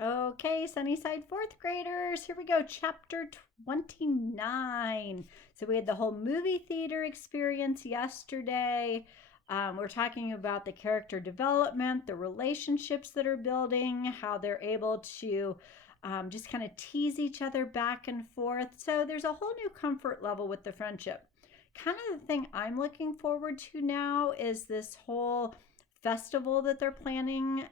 Okay, Sunnyside fourth graders, here we go, chapter 29. So we had the whole movie theater experience yesterday. We're talking about the character development, the relationships that are building, how they're able to just kind of tease each other back and forth. So there's a whole new comfort level with the friendship. Kind of the thing I'm looking forward to now is this whole festival that they're planning.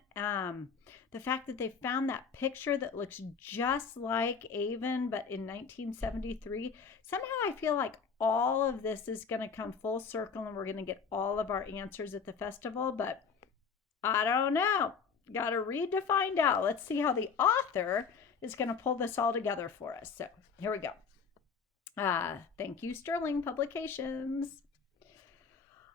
The fact that they found that picture that looks just like Avon, but in 1973, somehow I feel like all of this is going to come full circle and we're going to get all of our answers at the festival. But I don't know. Got to read to find out. Let's see how the author is going to pull this all together for us. So here we go. Thank you, Sterling Publications.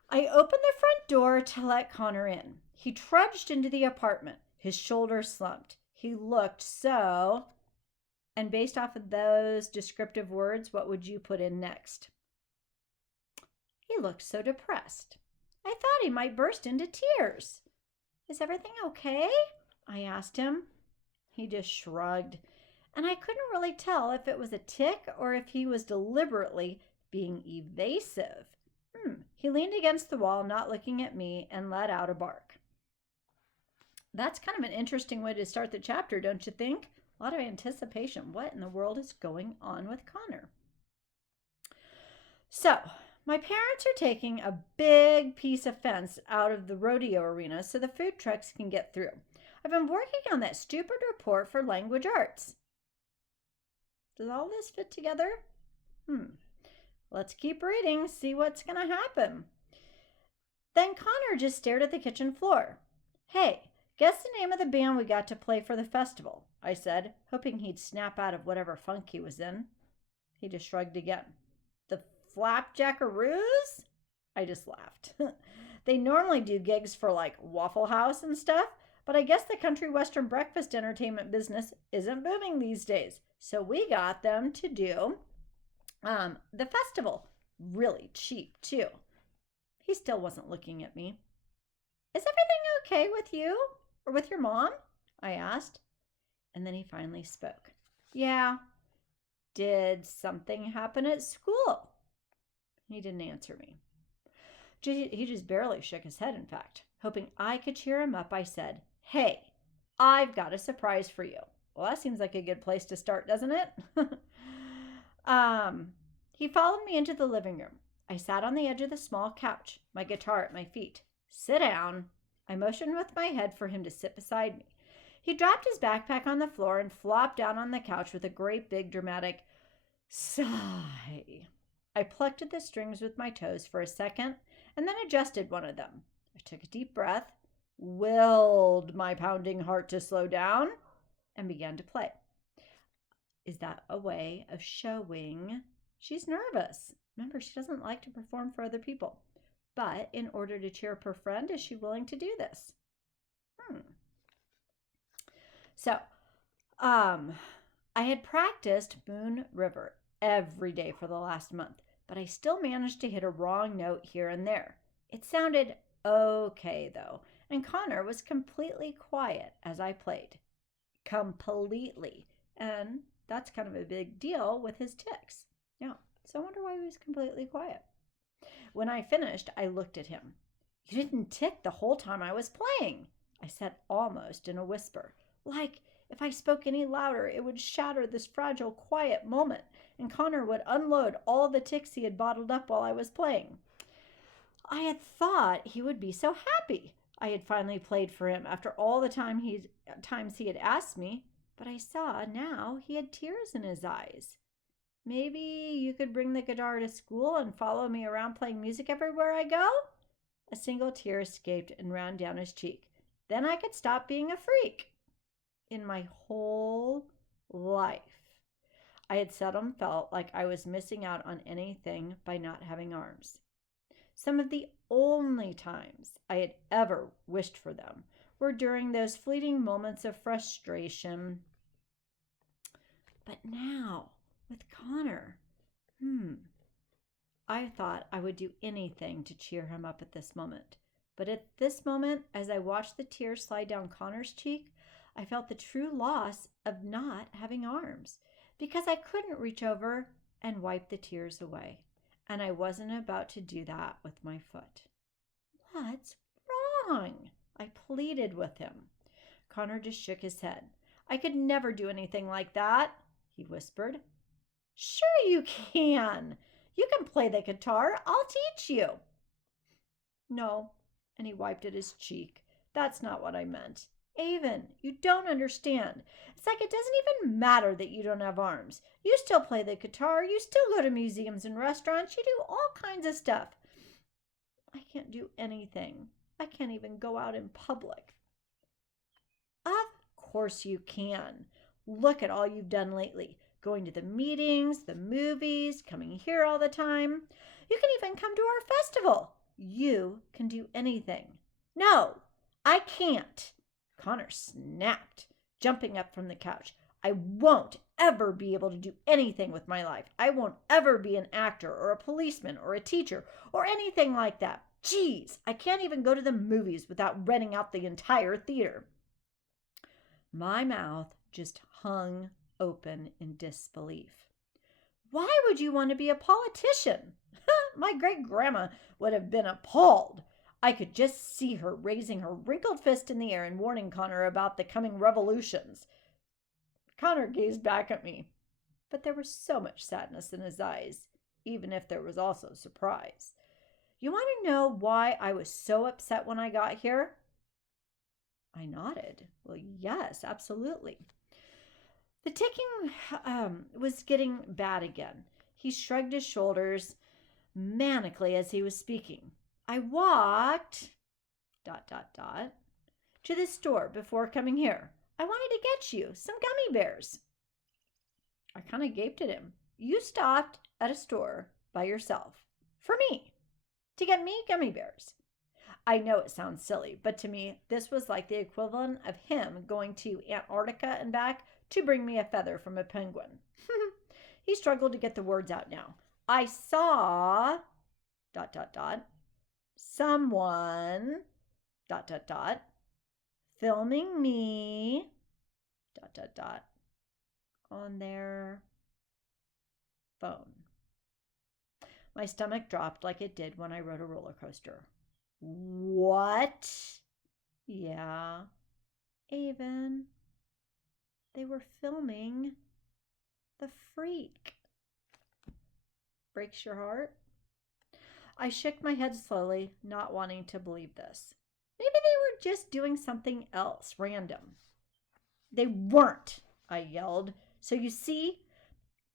I opened the front door to let Connor in. He trudged into the apartment. His shoulders slumped. He looked so. And based off of those descriptive words, what would you put in next? He looked so depressed. I thought he might burst into tears. Is everything okay? I asked him. He just shrugged, and I couldn't really tell if it was a tic or if he was deliberately being evasive. He leaned against the wall, not looking at me, and let out a bark. That's kind of an interesting way to start the chapter, don't you think? A lot of anticipation. What in the world is going on with Connor? So, my parents are taking a big piece of fence out of the rodeo arena so the food trucks can get through. I've been working on that stupid report for language arts. Does all this fit together? Let's keep reading, see what's going to happen. Then Connor just stared at the kitchen floor. Hey, guess the name of the band we got to play for the festival, I said, hoping he'd snap out of whatever funk he was in. He just shrugged again. The Flapjackaroos? I just laughed. They normally do gigs for like Waffle House and stuff, but I guess the country western breakfast entertainment business isn't booming these days. So we got them to do the festival. Really cheap, too. He still wasn't looking at me. Is everything okay with you? Or with your mom? I asked. And then he finally spoke. Yeah. Did something happen at school? He didn't answer me. He just barely shook his head, in fact. Hoping I could cheer him up, I said, Hey, I've got a surprise for you. Well, that seems like a good place to start, doesn't it? He followed me into the living room. I sat on the edge of the small couch, my guitar at my feet. Sit down. I motioned with my head for him to sit beside me. He dropped his backpack on the floor and flopped down on the couch with a great big dramatic sigh. I plucked at the strings with my toes for a second and then adjusted one of them. I took a deep breath, willed my pounding heart to slow down, and began to play. Is that a way of showing she's nervous? Remember, she doesn't like to perform for other people. But in order to cheer up her friend, is she willing to do this? So, I had practiced Moon River every day for the last month, but I still managed to hit a wrong note here and there. It sounded okay, though, and Connor was completely quiet as I played. Completely. And that's kind of a big deal with his tics. Yeah, so I wonder why he was completely quiet. When I finished, I looked at him. You didn't tic the whole time I was playing, I said almost in a whisper. Like, if I spoke any louder, it would shatter this fragile, quiet moment, and Connor would unload all the tics he had bottled up while I was playing. I had thought he would be so happy I had finally played for him after all the times he had asked me, but I saw now he had tears in his eyes. Maybe you could bring the guitar to school and follow me around playing music everywhere I go? A single tear escaped and ran down his cheek. Then I could stop being a freak. In my whole life, I had seldom felt like I was missing out on anything by not having arms. Some of the only times I had ever wished for them were during those fleeting moments of frustration. But now, with Connor, I thought I would do anything to cheer him up at this moment. But at this moment, as I watched the tears slide down Connor's cheek, I felt the true loss of not having arms because I couldn't reach over and wipe the tears away. And I wasn't about to do that with my foot. What's wrong? I pleaded with him. Connor just shook his head. I could never do anything like that, he whispered. Sure you can. You can play the guitar. I'll teach you. No, and he wiped at his cheek. That's not what I meant. Avon, you don't understand. It's like it doesn't even matter that you don't have arms. You still play the guitar. You still go to museums and restaurants. You do all kinds of stuff. I can't do anything. I can't even go out in public. Of course you can. Look at all you've done lately. Going to the meetings, the movies, coming here all the time. You can even come to our festival. You can do anything. No, I can't. Connor snapped, jumping up from the couch. I won't ever be able to do anything with my life. I won't ever be an actor or a policeman or a teacher or anything like that. Geez, I can't even go to the movies without renting out the entire theater. My mouth just hung open in disbelief. Why would you want to be a politician? My great-grandma would have been appalled. I could just see her raising her wrinkled fist in the air and warning Connor about the coming revolutions. Connor gazed back at me, but there was so much sadness in his eyes, even if there was also surprise. You want to know why I was so upset when I got here? I nodded. Well, yes, absolutely. The ticking was getting bad again. He shrugged his shoulders manically as he was speaking. I walked ... to the store before coming here. I wanted to get you some gummy bears. I kind of gaped at him. You stopped at a store by yourself for me to get me gummy bears. I know it sounds silly, but to me, this was like the equivalent of him going to Antarctica and back to bring me a feather from a penguin. He struggled to get the words out now. I saw ... someone ... filming me ... on their phone. My stomach dropped like it did when I rode a roller coaster. What? Yeah, Avon. They were filming The Freak. Breaks your heart? I shook my head slowly, not wanting to believe this. Maybe they were just doing something else, random. They weren't, I yelled. So you see,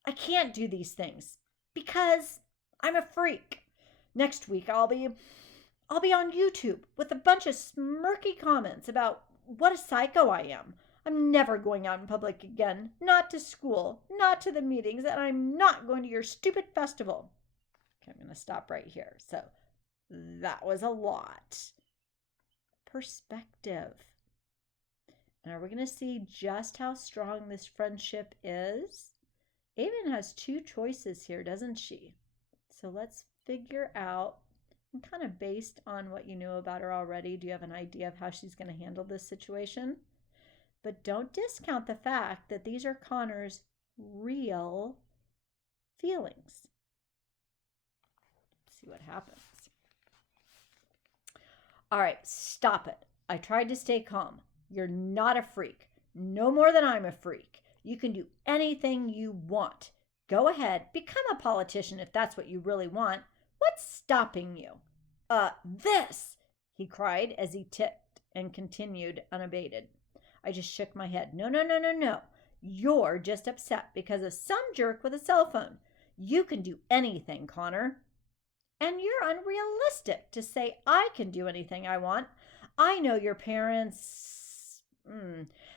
I can't do these things because I'm a freak. Next week I'll be on YouTube with a bunch of smirky comments about what a psycho I am. I'm never going out in public again. Not to school, not to the meetings, and I'm not going to your stupid festival. Okay, I'm going to stop right here. So that was a lot. Perspective. Now we're going to see just how strong this friendship is. Avon has two choices here, doesn't she? So let's figure out, and kind of based on what you know about her already, do you have an idea of how she's going to handle this situation? But don't discount the fact that these are Connor's real feelings. Let's see what happens. All right, stop it. I tried to stay calm. You're not a freak. No more than I'm a freak. You can do anything you want. Go ahead, become a politician if that's what you really want. What's stopping you? This, he cried as he tipped and continued unabated. I just shook my head. No. You're just upset because of some jerk with a cell phone. You can do anything, Connor. And you're unrealistic to say I can do anything I want. I know your parents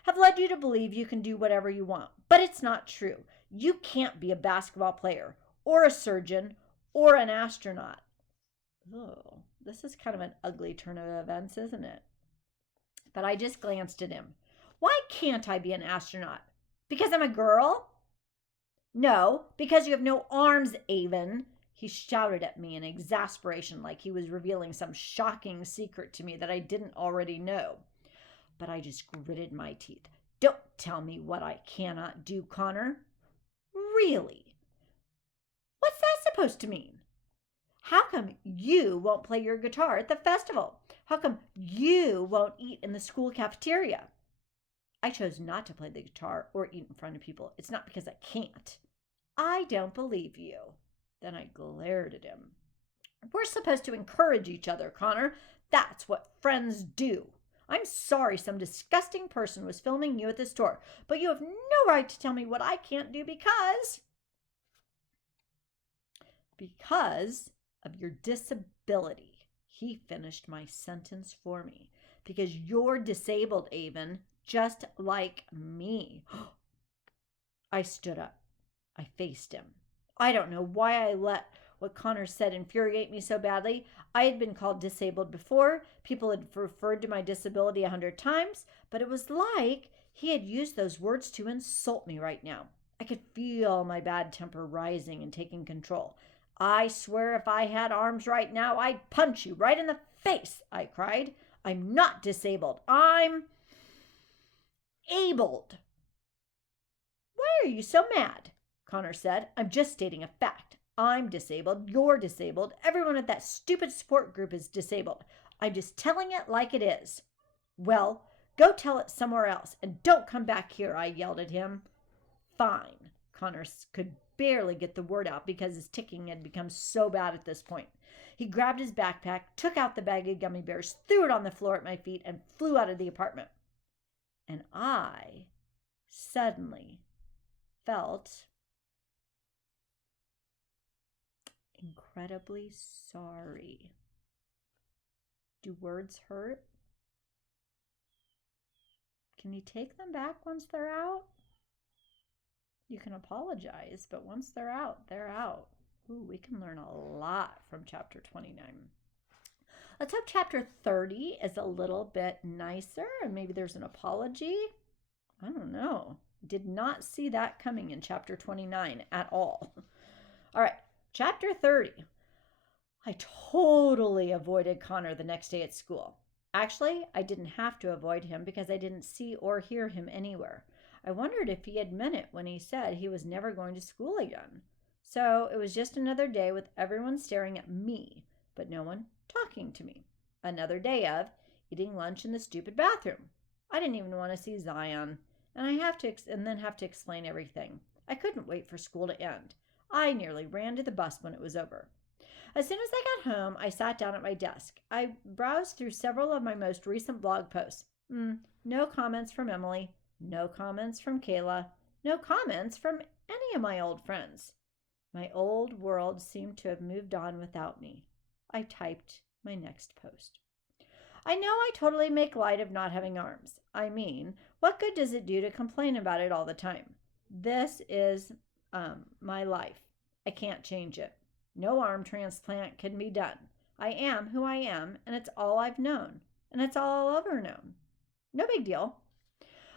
have led you to believe you can do whatever you want, but it's not true. You can't be a basketball player or a surgeon or an astronaut. Oh, this is kind of an ugly turn of events, isn't it? But I just glanced at him. Why can't I be an astronaut? Because I'm a girl? No, because you have no arms, Avon. He shouted at me in exasperation like he was revealing some shocking secret to me that I didn't already know. but I just gritted my teeth. Don't tell me what I cannot do, Connor. Really? What's that supposed to mean? How come you won't play your guitar at the festival? How come you won't eat in the school cafeteria? I chose not to play the guitar or eat in front of people. It's not because I can't. I don't believe you. Then I glared at him. We're supposed to encourage each other, Connor. That's what friends do. I'm sorry some disgusting person was filming you at the store, but you have no right to tell me what I can't do because of your disability. He finished my sentence for me. Because you're disabled, Avon, just like me. I stood up. I faced him. I don't know why I let what Connor said infuriate me so badly. I had been called disabled before. People had referred to my disability 100 times, but it was like he had used those words to insult me right now. I could feel my bad temper rising and taking control. I swear if I had arms right now, I'd punch you right in the face, I cried. I'm not disabled. I'm abled. Why are you so mad? Connor said. I'm just stating a fact. I'm disabled. You're disabled. Everyone at that stupid support group is disabled. I'm just telling it like it is. Well, go tell it somewhere else and don't come back here, I yelled at him. Fine. Connor could barely get the word out because his ticking had become so bad at this point. He grabbed his backpack, took out the bag of gummy bears, threw it on the floor at my feet, and flew out of the apartment. And I suddenly felt incredibly sorry. Do words hurt? Can you take them back once they're out? You can apologize, but once they're out, they're out. Ooh, we can learn a lot from chapter 29. Let's hope chapter 30 is a little bit nicer and maybe there's an apology. I don't know. Did not see that coming in chapter 29 at all. All right, chapter 30. I totally avoided Connor the next day at school. Actually, I didn't have to avoid him because I didn't see or hear him anywhere. I wondered if he had meant it when he said he was never going to school again. So it was just another day with everyone staring at me, but no one talking to me. Another day of eating lunch in the stupid bathroom. I didn't even want to see Zion, and I have to explain everything. I couldn't wait for school to end. I nearly ran to the bus when it was over. As soon as I got home, I sat down at my desk. I browsed through several of my most recent blog posts. No comments from Emily. No comments from Kayla. No comments from any of my old friends. My old world seemed to have moved on without me. I typed my next post. I know I totally make light of not having arms. I mean, what good does it do to complain about it all the time? This is my life. I can't change it. No arm transplant can be done. I am who I am, and it's all I've known, and it's all I'll ever known. No big deal.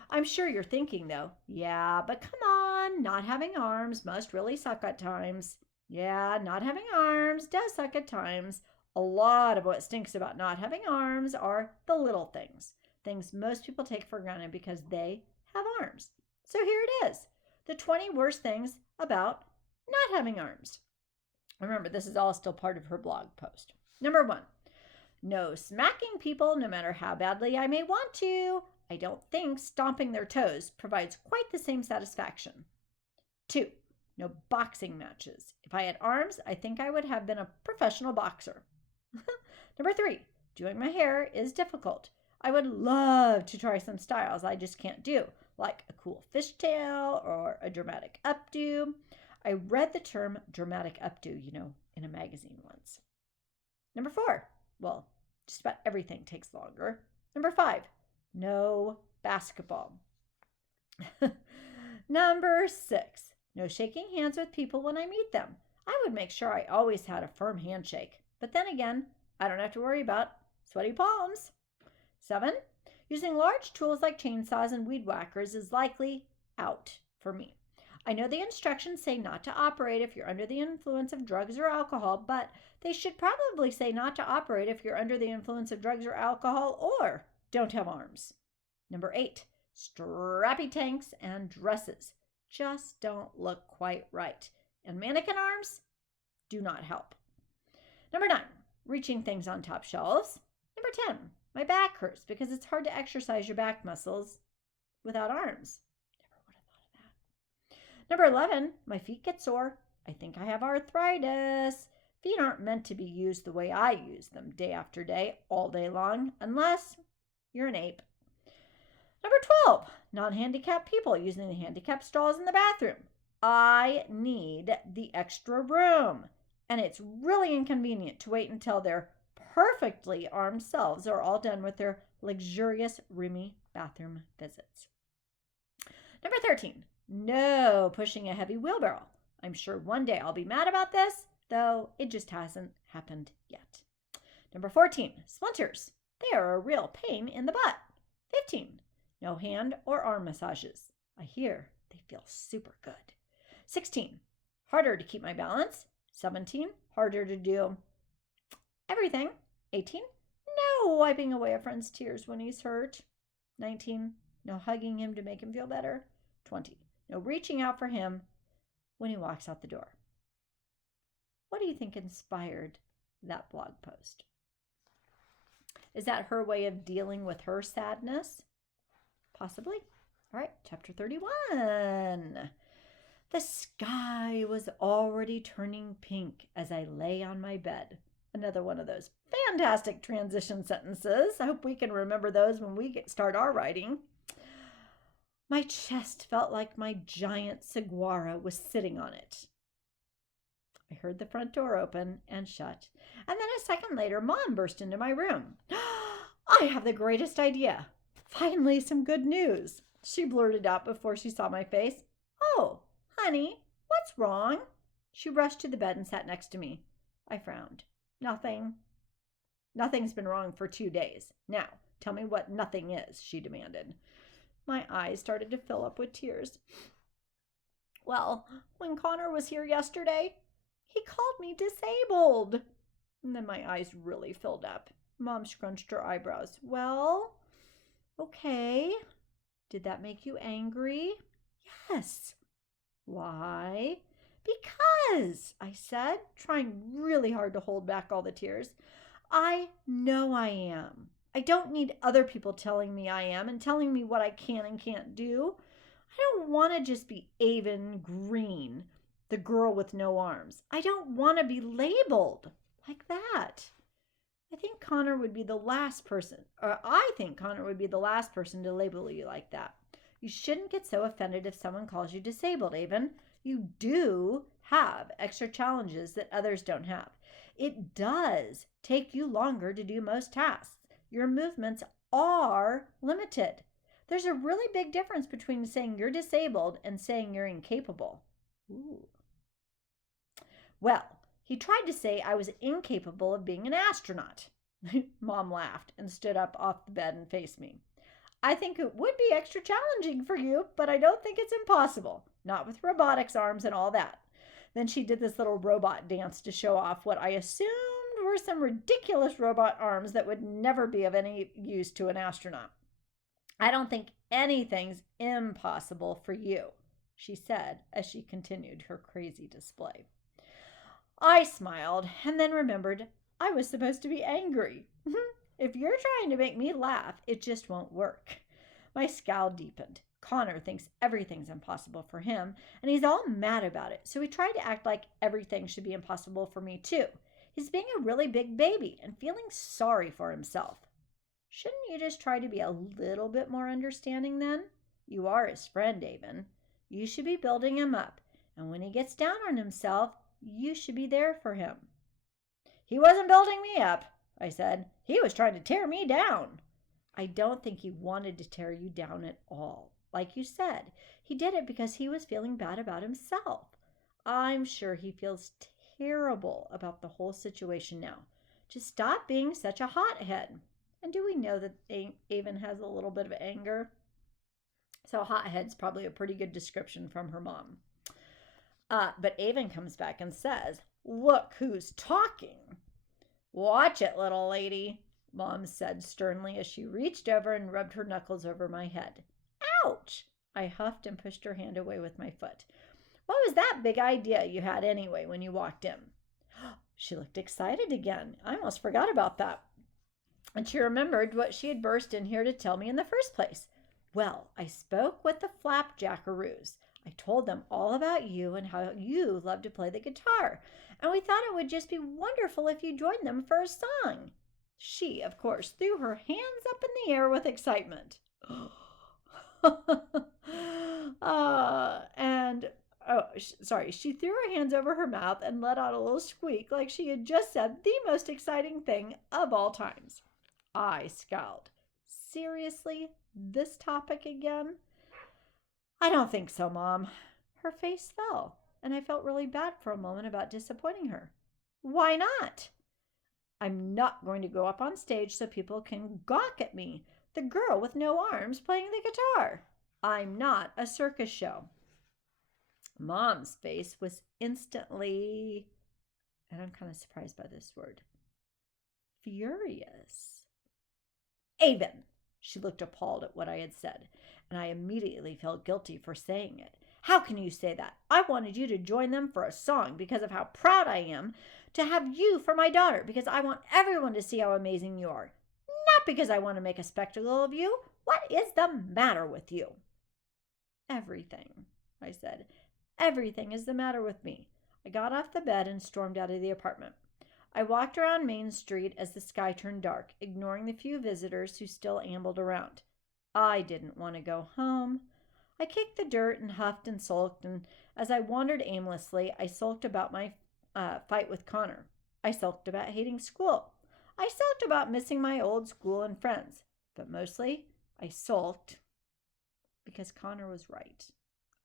I'm sure you're thinking, though, yeah, but come on, not having arms must really suck at times. Yeah, not having arms does suck at times. A lot of what stinks about not having arms are the little things, things most people take for granted because they have arms. So here it is, the 20 worst things about not having arms. Remember, this is all still part of her blog post. Number 1, no smacking people no matter how badly I may want to. I don't think stomping their toes provides quite the same satisfaction. 2, no boxing matches. If I had arms, I think I would have been a professional boxer. Number 3, doing my hair is difficult. I would love to try some styles I just can't do, like a cool fishtail or a dramatic updo. I read the term dramatic updo, in a magazine once. Number 4, well, just about everything takes longer. Number 5, no basketball. Number 6, no shaking hands with people when I meet them. I would make sure I always had a firm handshake. But then again, I don't have to worry about sweaty palms. 7, using large tools like chainsaws and weed whackers is likely out for me. I know the instructions say not to operate if you're under the influence of drugs or alcohol, but they should probably say not to operate if you're under the influence of drugs or alcohol or don't have arms. Number 8, strappy tanks and dresses just don't look quite right. And mannequin arms do not help. Number 9, reaching things on top shelves. Number 10, my back hurts because it's hard to exercise your back muscles without arms. Never would have thought of that. Number 11, my feet get sore. I think I have arthritis. Feet aren't meant to be used the way I use them day after day, all day long, unless you're an ape. Number 12, non-handicapped people using the handicapped stalls in the bathroom. I need the extra room, and it's really inconvenient to wait until their perfectly armed selves are all done with their luxurious, roomy bathroom visits. Number 13, no pushing a heavy wheelbarrow. I'm sure one day I'll be mad about this, though it just hasn't happened yet. Number 14, splinters. They are a real pain in the butt. 15, no hand or arm massages. I hear they feel super good. 16, harder to keep my balance. 17, harder to do everything. 18, no wiping away a friend's tears when he's hurt. 19, no hugging him to make him feel better. 20, no reaching out for him when he walks out the door. What do you think inspired that blog post? Is that her way of dealing with her sadness? Possibly. All right, chapter 31. The sky was already turning pink as I lay on my bed. Another one of those fantastic transition sentences. I hope we can remember those when we start our writing. My chest felt like my giant saguaro was sitting on it. I heard the front door open and shut, and then a second later, Mom burst into my room. I have the greatest idea. Finally, some good news, she blurted out before she saw my face. Oh, honey, what's wrong? She rushed to the bed and sat next to me. I frowned. Nothing. Nothing's been wrong for 2 days. Now, tell me what nothing is, she demanded. My eyes started to fill up with tears. Well, when Connor was here yesterday, he called me disabled. And then my eyes really filled up. Mom scrunched her eyebrows. Well, okay. Did that make you angry? Yes. Why? Because, I said, trying really hard to hold back all the tears. I know I am. I don't need other people telling me I am and telling me what I can and can't do. I don't want to just be Avon Green, the girl with no arms. I don't want to be labeled like that. I think Connor would be the last person to label you like that. You shouldn't get so offended if someone calls you disabled, Avon. You do have extra challenges that others don't have. It does take you longer to do most tasks. Your movements are limited. There's a really big difference between saying you're disabled and saying you're incapable. Ooh. Well, he tried to say I was incapable of being an astronaut. Mom laughed and stood up off the bed and faced me. I think it would be extra challenging for you, but I don't think it's impossible. Not with robotics arms and all that. Then she did this little robot dance to show off what I assumed were some ridiculous robot arms that would never be of any use to an astronaut. I don't think anything's impossible for you, she said as she continued her crazy display. I smiled and then remembered I was supposed to be angry. If you're trying to make me laugh, it just won't work. My scowl deepened. Connor thinks everything's impossible for him, and he's all mad about it, so he tried to act like everything should be impossible for me too. He's being a really big baby and feeling sorry for himself. Shouldn't you just try to be a little bit more understanding then? You are his friend, Avon. You should be building him up, and when he gets down on himself, you should be there for him. He wasn't building me up, I said. He was trying to tear me down. I don't think he wanted to tear you down at all. Like you said, he did it because he was feeling bad about himself. I'm sure he feels terrible about the whole situation now. Just stop being such a hothead. And do we know that Avon has a little bit of anger? So hothead's probably a pretty good description from her mom. But Avon comes back and says, look who's talking. Watch it, little lady. Mom said sternly as she reached over and rubbed her knuckles over my head. Ouch! I huffed and pushed her hand away with my foot. What was that big idea you had anyway when you walked in? She looked excited again. I almost forgot about that. And she remembered what she had burst in here to tell me in the first place. Well, I spoke with the Flapjackaroos. I told them all about you and how you love to play the guitar, and we thought it would just be wonderful if you joined them for a song. She, of course, threw her hands up in the air with excitement. And she threw her hands over her mouth and let out a little squeak like she had just said the most exciting thing of all times. I scowled. Seriously? This topic again? I don't think so, Mom. Her face fell, and I felt really bad for a moment about disappointing her. Why not? I'm not going to go up on stage so people can gawk at me, the girl with no arms playing the guitar. I'm not a circus show. Mom's face was instantly, and I'm kind of surprised by this word, furious. Avon! She looked appalled at what I had said, and I immediately felt guilty for saying it. How can you say that? I wanted you to join them for a song because of how proud I am to have you for my daughter, because I want everyone to see how amazing you are, not because I want to make a spectacle of you. What is the matter with you? Everything, I said. Everything is the matter with me. I got off the bed and stormed out of the apartment. I walked around Main Street as the sky turned dark, ignoring the few visitors who still ambled around. I didn't want to go home. I kicked the dirt and huffed and sulked, and as I wandered aimlessly, I sulked about my fight with Connor. I sulked about hating school. I sulked about missing my old school and friends. But mostly, I sulked because Connor was right.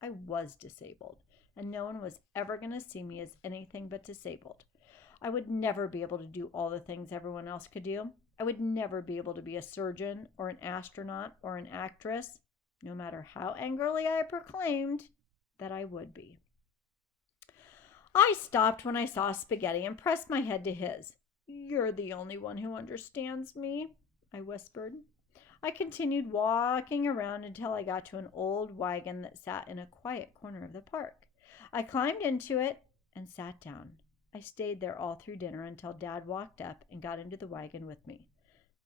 I was disabled, and no one was ever going to see me as anything but disabled. I would never be able to do all the things everyone else could do. I would never be able to be a surgeon or an astronaut or an actress, no matter how angrily I proclaimed that I would be. I stopped when I saw Spaghetti and pressed my head to his. You're the only one who understands me, I whispered. I continued walking around until I got to an old wagon that sat in a quiet corner of the park. I climbed into it and sat down. I stayed there all through dinner until Dad walked up and got into the wagon with me.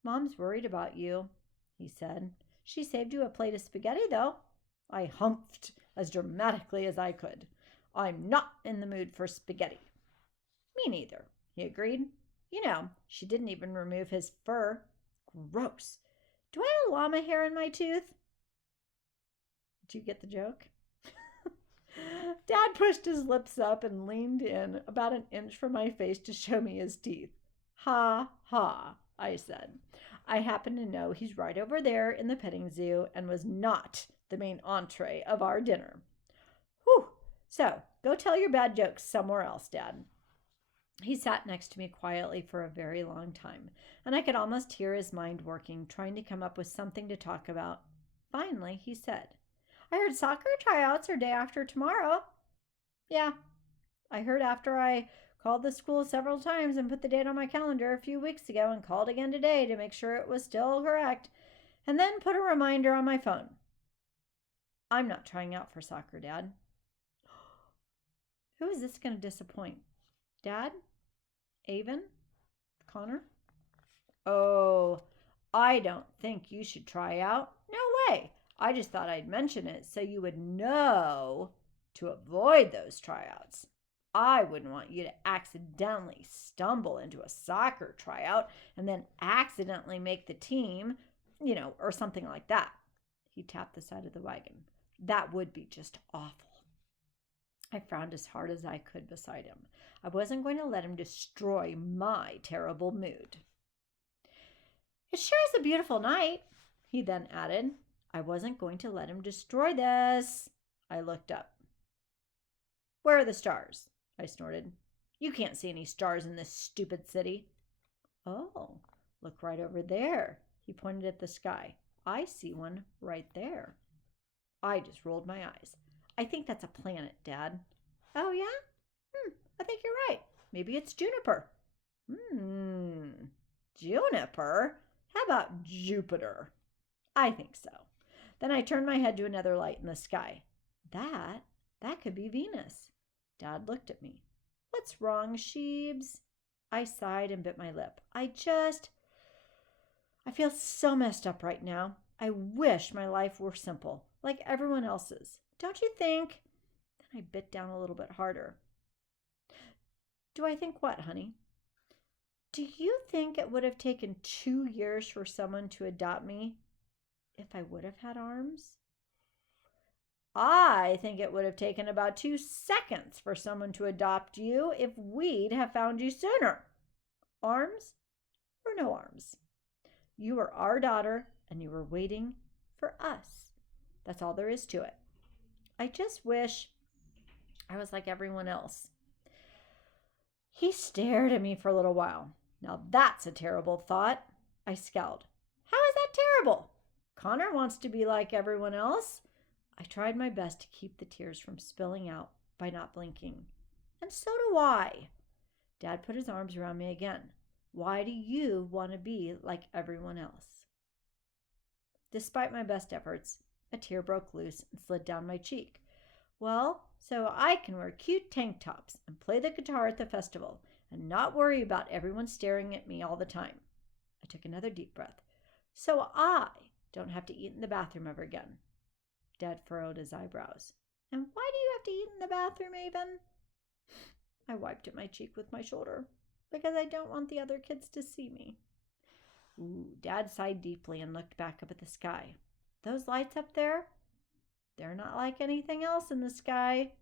Mom's worried about you, he said. She saved you a plate of spaghetti, though. I humphed as dramatically as I could. I'm not in the mood for spaghetti. Me neither, he agreed. You know, she didn't even remove his fur. Gross. Do I have llama hair in my tooth? Did you get the joke? Dad pushed his lips up and leaned in about an inch from my face to show me his teeth. Ha, ha, I said. I happen to know he's right over there in the petting zoo and was not the main entree of our dinner. Whew. So, go tell your bad jokes somewhere else, Dad. He sat next to me quietly for a very long time, and I could almost hear his mind working, trying to come up with something to talk about. Finally, he said, I heard soccer tryouts are day after tomorrow. Yeah, I heard after I called the school several times and put the date on my calendar a few weeks ago and called again today to make sure it was still correct, and then put a reminder on my phone. I'm not trying out for soccer, Dad. Who is this going to disappoint? Dad? Avon? Connor? Oh, I don't think you should try out. No way. I just thought I'd mention it so you would know to avoid those tryouts. I wouldn't want you to accidentally stumble into a soccer tryout and then accidentally make the team, or something like that. He tapped the side of the wagon. That would be just awful. I frowned as hard as I could beside him. I wasn't going to let him destroy my terrible mood. It sure is a beautiful night, he then added. I wasn't going to let him destroy this. I looked up. Where are the stars? I snorted. You can't see any stars in this stupid city. Oh, look right over there. He pointed at the sky. I see one right there. I just rolled my eyes. I think that's a planet, Dad. Oh, yeah? I think you're right. Maybe it's Juniper. Juniper? How about Jupiter? I think so. Then I turned my head to another light in the sky. That could be Venus. Dad looked at me. What's wrong, Sheebs? I sighed and bit my lip. I feel so messed up right now. I wish my life were simple, like everyone else's. Don't you think? Then I bit down a little bit harder. Do I think what, honey? Do you think it would have taken 2 years for someone to adopt me if I would have had arms? I think it would have taken about 2 seconds for someone to adopt you if we'd have found you sooner. Arms or no arms? You were our daughter and you were waiting for us. That's all there is to it. I just wish I was like everyone else. He stared at me for a little while. Now that's a terrible thought. I scowled. How is that terrible? Connor wants to be like everyone else. I tried my best to keep the tears from spilling out by not blinking. And so do I. Dad put his arms around me again. Why do you want to be like everyone else? Despite my best efforts, a tear broke loose and slid down my cheek. Well, so I can wear cute tank tops and play the guitar at the festival and not worry about everyone staring at me all the time. I took another deep breath. So I don't have to eat in the bathroom ever again. Dad furrowed his eyebrows. And why do you have to eat in the bathroom, Avon? I wiped at my cheek with my shoulder because I don't want the other kids to see me. Ooh, Dad sighed deeply and looked back up at the sky. Those lights up there? They're not like anything else in the sky.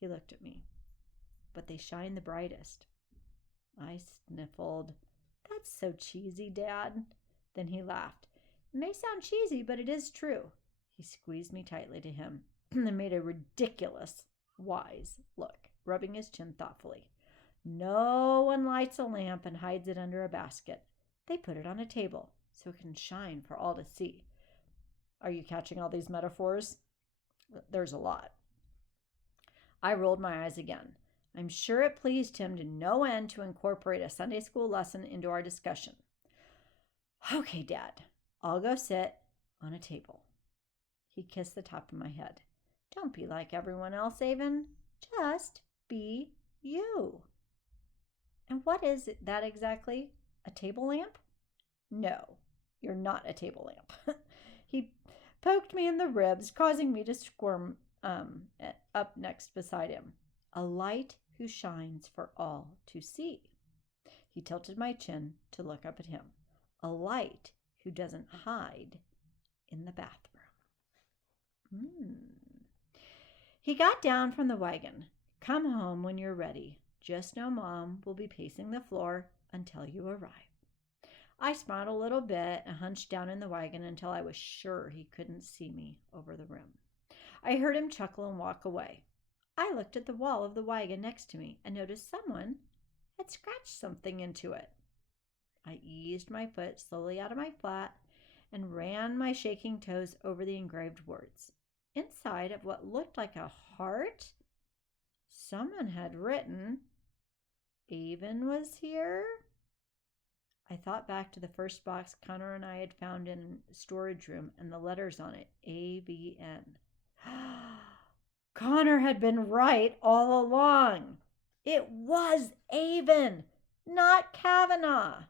He looked at me. But they shine the brightest. I sniffled. That's so cheesy, Dad. Then he laughed. It may sound cheesy, but it is true. He squeezed me tightly to him and made a ridiculous, wise look, rubbing his chin thoughtfully. No one lights a lamp and hides it under a basket. They put it on a table so it can shine for all to see. Are you catching all these metaphors? There's a lot. I rolled my eyes again. I'm sure it pleased him to no end to incorporate a Sunday school lesson into our discussion. Okay, Dad, I'll go sit on a table. He kissed the top of my head. Don't be like everyone else, Avon. Just be you. And what is that exactly? A table lamp? No, you're not a table lamp. He poked me in the ribs, causing me to squirm up next beside him. A light who shines for all to see. He tilted my chin to look up at him. A light who doesn't hide in the bathroom. He got down from the wagon. Come home when you're ready. Just know Mom will be pacing the floor until you arrive. I smiled a little bit and hunched down in the wagon until I was sure he couldn't see me over the rim. I heard him chuckle and walk away. I looked at the wall of the wagon next to me and noticed someone had scratched something into it. I eased my foot slowly out of my flat and ran my shaking toes over the engraved words. Inside of what looked like a heart, someone had written, Avon was here? I thought back to the first box Connor and I had found in a storage room and the letters on it, AVN. Connor had been right all along. It was Avon, not Kavanaugh.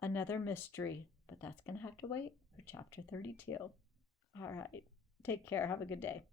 Another mystery, but that's going to have to wait for chapter 32. All right. Take care. Have a good day.